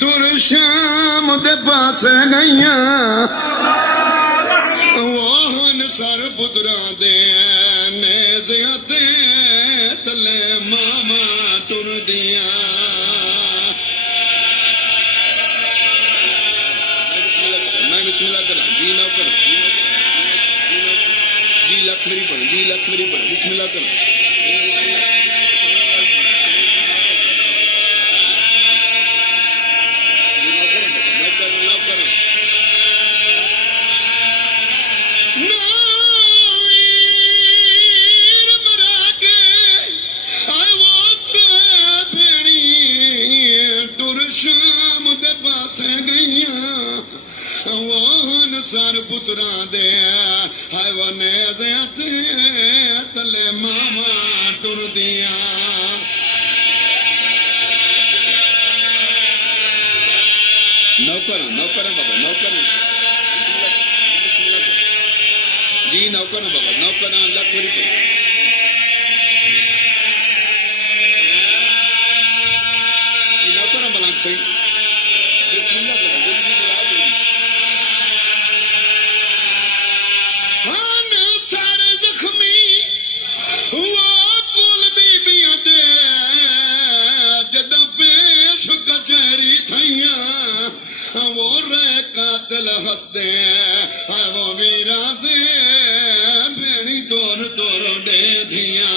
टुर शाम दे पास गईया वाहन सर पुत्रा दे नेज़ियां ते तले मामा टुर दिया मैं बिस्मिल्लाह करा जी ना कर जी लख मेरी पढ़ जी लख मेरी पढ़ बिस्मिल्लाह करा सर पुत्रा दे हाय वो नेज़ियां ते तले मामा टुर दिया नौकर नौकर बाबा नौकर जी नौकर बाबा नौकर लख रुपये जी नौकर बलांग सही बिस्मिल्लाह करो जल्दी वो रे कातिल हसदे वो वीरा दे भेड़ी तोर तोर डे धिया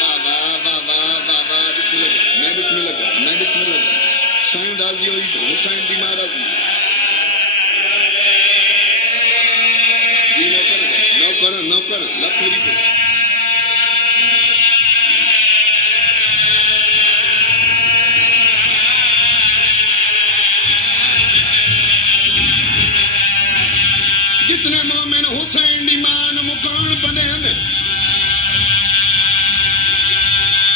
बाबा बाबा बाबा बिस्मिल्लाह मैं बिस्मिल्लाह साईं राजी होई हुसैन दी महाराजी जी नौकर नौकर लख रुपये जितने मोमिन हुसैन दी मान मुकान बने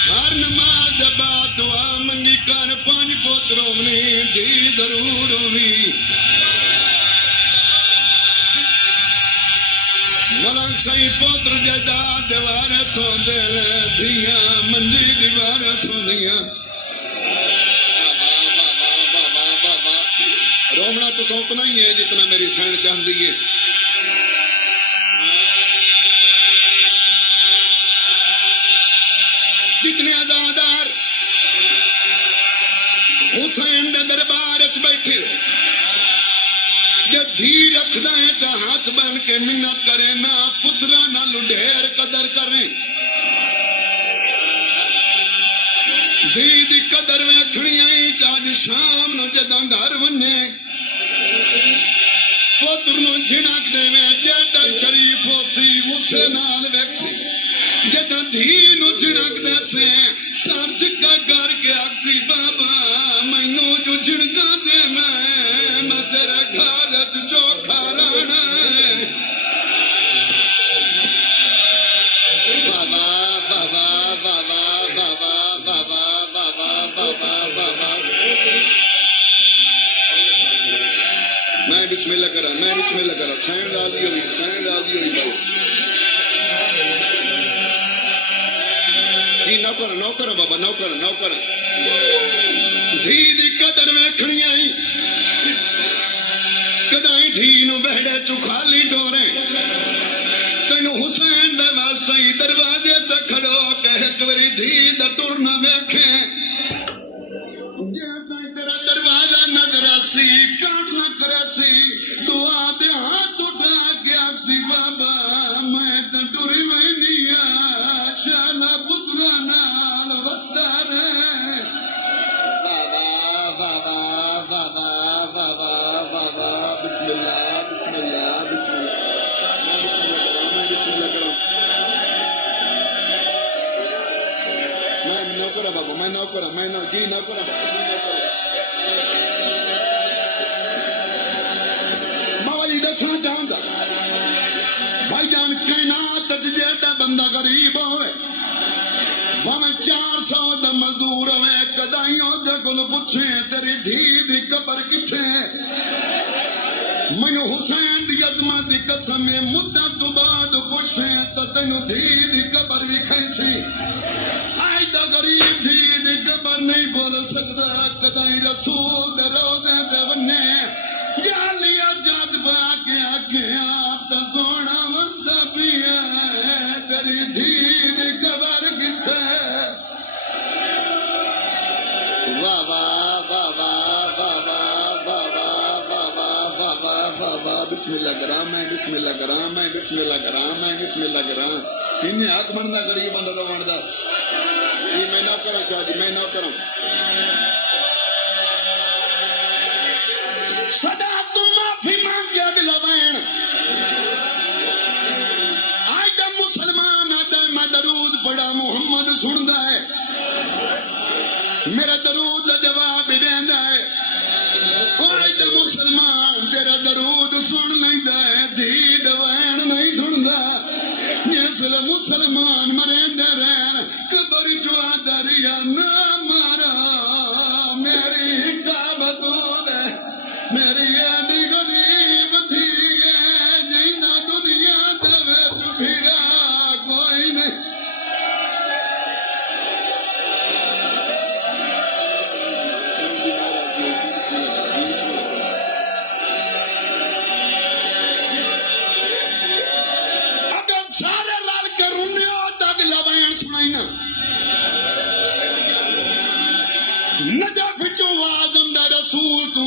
हर नमाज दे बाद दुआ मंगी कर पांच पोतरों ने धी जरूर होवी मलंग सही पोत्र जजाद दीवार सोंदे धिया मंजी दीवार सोंदिया रोमना तो उतना ही है जितना मेरी सैन चाहती है जितने आजादार हुसैन दे दरबार च बैठे जे धी रखदा है तो हाथ बन के मिन्नत करे ना पुत्रा ना लुढेर कदर करे धी दी कदर वेखनी आई अज शाम नु जदां घर वने पुत्र नु झिड़क देवे जेड़ा शरीफ होसी उसे नाल वेखसी जदा धी नु झिड़क देसे सर झिका करके आखसी बाबा मैनू जो झिड़का दे मैं तेरा घर च चोखा रहना बाबा बाबा बाबा बाबा बाबा बाबा बाबा बाबा मैं बिस्मिल्लाह करा सैन राजी हुई भाई जी नौकर बाबा नौकर धी दी कदर वेखनी आई कदाई धी नू बहड़े चु खाली डोरे तेन हुसैन दे वास्ते ही दरवाजे ते खड़ो के एक बारी धी दा टुर ना वेखे जे तेरा दरवाजा नजर आसी काट ना करासी दुआ दे हाथ उठा के आसी बाबा मैं तो टुरी मैनिया शाला पुत्रा नाल वसदा रे बाबा बाबा बाबा बाबा बाबा बिस्मिल्लाह मैं बिस्मिल्लाह करो मैं नौकर बाबा मैं जी नौकर बाबा जी दसना चाहूंगा भाईजान कायनात जेड़ा बंदा गरीब होवे भावे 400 दा मजदूर होवे कदाई ओदे कोल पुछे तेरी धी दी कबर किथे मैनू हुसैन दी अजमत दी कसम मुद्दत तो बाद पुछे तो तेनू धी दी कबर भी खैसी आई दा गरीब धी दी कबर बोल सकता कदाई रसूल दे रोज़े दे वन्ने जालिया जज्बा के आखे आप दा सोना वसदा पिया तेरी धी दी कबर किथे वाह वाह वाह वाह वाह वाह वाह वाह वाह वाह बिस्मिल्लाह कराम है बिस्मिल्लाह कराम है बिस्मिल्लाह कराम है बिस्मिल्लाह कराम इन्हें हक बनना करिए बंद रवान दा ये मैं ना करा शाह जी मैं ना करा सदा तुम माफी मांग के अगला वैन आज दा मुसलमान आता मैं दरूद पढ़ा मोहम्मद सुनदा है मेरा दरूद दा जवाब देंदा है आज दा मुसलमान तेरा दरूद सुन लेंदा है धी दवैन नहीं सुनदा जिसले मुसलमान मरेंदे रहन कबर जो दरिया ना मारा मेरी काबतूल मेरी एडी गरीब थी जिंदा दुनिया दे विच फिरा कोई नहीं अगर सारे रल के रुने हो तक लवैन सुनाई ना नजफ चो आजम दा रसूल तू